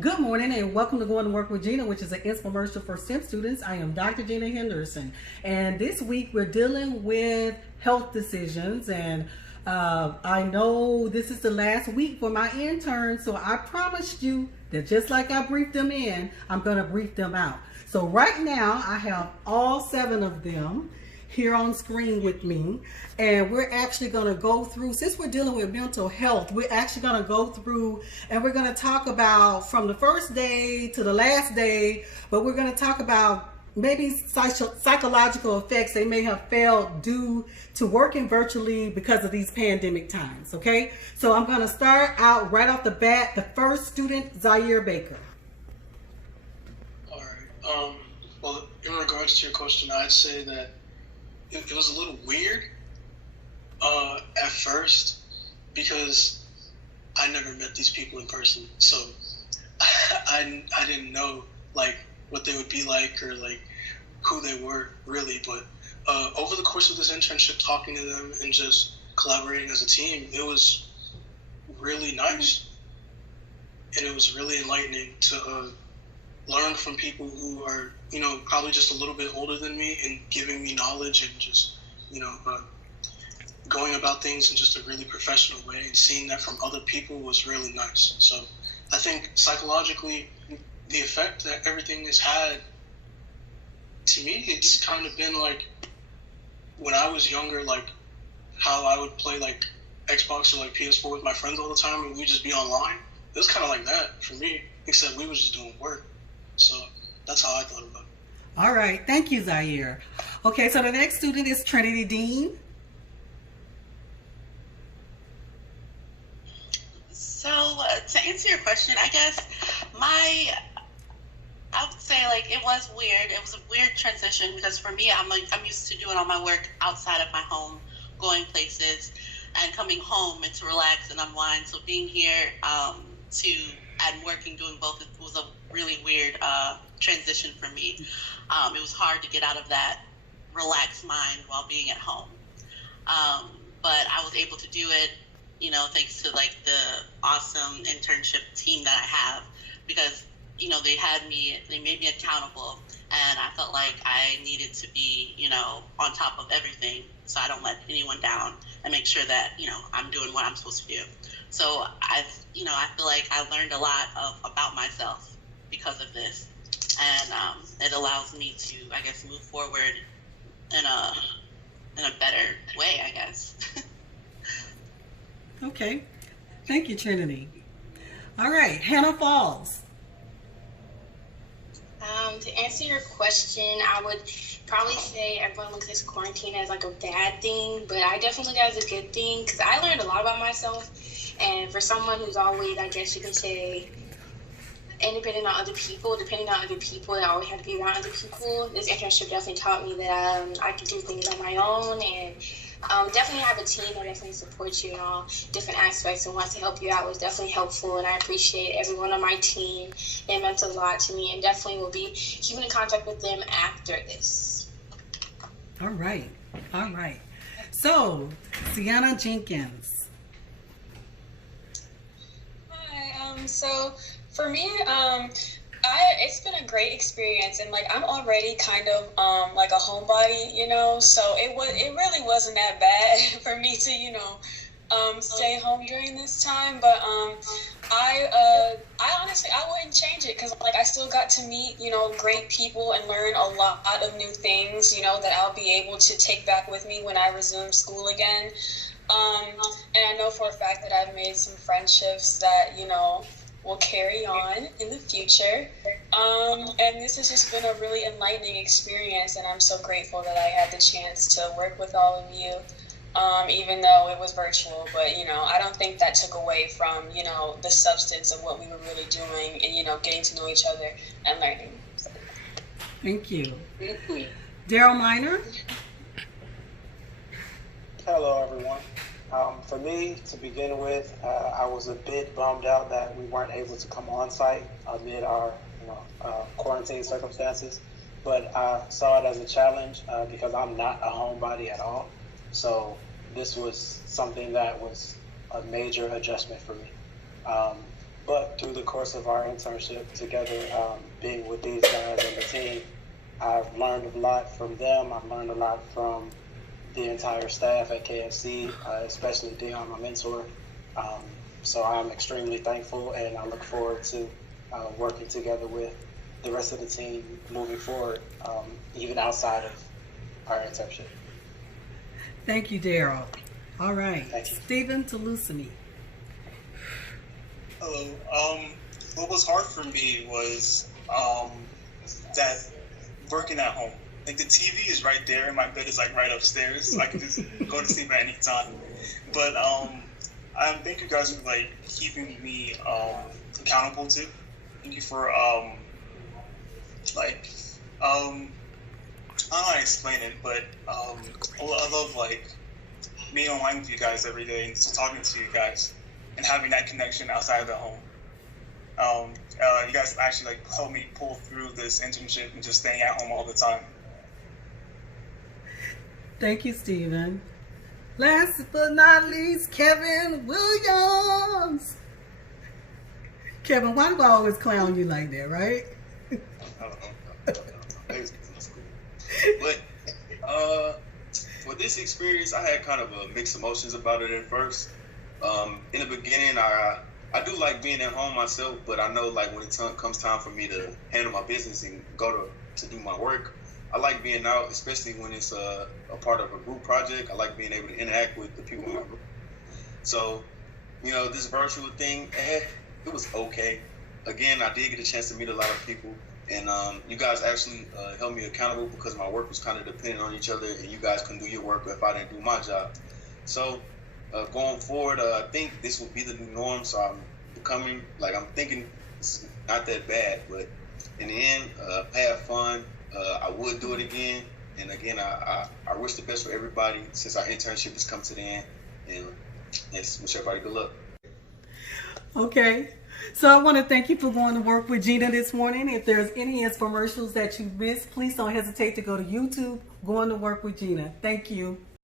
Good morning and welcome to Going to Work with Gena, which is an infomercial for STEM students. I am Dr. Gena Henderson, and this week we're dealing with health decisions. And I know this is the last week for my interns, so I promised you that just like I briefed them in, I'm going to brief them out. So right now I have all 7 of them here on screen with me, and we're actually going to go through, since we're dealing with mental health, we're actually going to go through and we're going to talk about from the first day to the last day, but we're going to talk about maybe psychological effects they may have felt due to working virtually because of these pandemic times. Okay, so I'm going to start out right off the bat. The first student, Zaire Baker. All right. Well, in regards to your question, I'd say that it was a little weird at first because I never met these people in person, so I didn't know like what they would be like or like who they were really. But over the course of this internship, talking to them and just collaborating as a team, it was really nice, and it was really enlightening to learn from people who are, probably just a little bit older than me and giving me knowledge and just, going about things in just a really professional way, and seeing that from other people was really nice. So I think psychologically, the effect that everything has had, to me, it's kind of been like when I was younger, like how I would play like Xbox or like PS4 with my friends all the time and we'd just be online. It was kind of like that for me, except we were just doing work. So that's how I thought about it. All right. Thank you, Zaire. Okay, so the next student is Trinity Dean. So to answer your question, I guess I would say like it was weird. It was a weird transition because for me, I'm used to doing all my work outside of my home, going places, and coming home and to relax and unwind. So being here and working, doing both, it was a really weird transition for me. It was hard to get out of that relaxed mind while being at home. But I was able to do it, thanks to like the awesome internship team that I have, because, they made me accountable, and I felt like I needed to be, on top of everything so I don't let anyone down and make sure that, I'm doing what I'm supposed to do. So I feel like I learned a lot about myself because of this, and it allows me to, I guess, move forward in a better way, I guess. Okay. Thank you, Trinity. All right, Hannah Falls. To answer your question, I would probably say everyone looks at this quarantine as like a bad thing, but I definitely look at it as a good thing because I learned a lot about myself. And for someone who's always, I guess you can say, depending on other people, I always have to be around other people. This internship definitely taught me that I can do things on my own, and definitely have a team that definitely supports you in all different aspects and wants to help you out was definitely helpful, and I appreciate everyone on my team. It meant a lot to me, and definitely will be keeping in contact with them after this. All right. So, Sienna Jenkins. Hi. So for me, it's been a great experience, and like I'm already kind of like a homebody, so it really wasn't that bad for me to stay home during this time. But I honestly I wouldn't change it because like I still got to meet great people and learn a lot of new things that I'll be able to take back with me when I resume school again. And I know for a fact that I've made some friendships that will carry on in the future. And this has just been a really enlightening experience, and I'm so grateful that I had the chance to work with all of you, even though it was virtual. But, I don't think that took away from, the substance of what we were really doing and, getting to know each other and learning. So. Thank you. Daryl Minor. Hello, everyone. For me, to begin with, I was a bit bummed out that we weren't able to come on site amid our, quarantine circumstances. But I saw it as a challenge because I'm not a homebody at all. So this was something that was a major adjustment for me. But through the course of our internship together, being with these guys and the team, I've learned a lot from them. I've learned a lot from the entire staff at KFC, especially Dion, my mentor. So I'm extremely thankful, and I look forward to working together with the rest of the team moving forward, even outside of our internship. Thank you, Daryl. All right, Thank you. Stephen Toulousini. Hello. What was hard for me was that working at home. Like the TV is right there, and my bed is like right upstairs. I can just go to sleep at any time. But I thank you guys for like keeping me accountable too. Thank you for I don't know how to explain it, but I love like being online with you guys every day and just talking to you guys and having that connection outside of the home. You guys actually like helped me pull through this internship and just staying at home all the time. Thank you, Stephen. Last but not least, Kevin Williams. Kevin, why do I always clown you like that, right? I don't know. But with this experience, I had kind of mixed emotions about it at first. In the beginning, I do like being at home myself, but I know like when it comes time for me to handle my business and go to do my work, I like being out, especially when it's a part of a group project. I like being able to interact with the people in my group. So, this virtual thing, it was okay. Again, I did get a chance to meet a lot of people, and you guys actually held me accountable because my work was kind of dependent on each other, and you guys couldn't do your work if I didn't do my job. So, going forward, I think this will be the new norm. So I'm thinking it's not that bad, but in the end, I had fun. I would do it again. And again, I wish the best for everybody since our internship has come to the end. And yes, wish everybody good luck. Okay. So I want to thank you for going to work with Gena this morning. If there's any infomercials that you missed, please don't hesitate to go to YouTube, Going to Work with Gena. Thank you.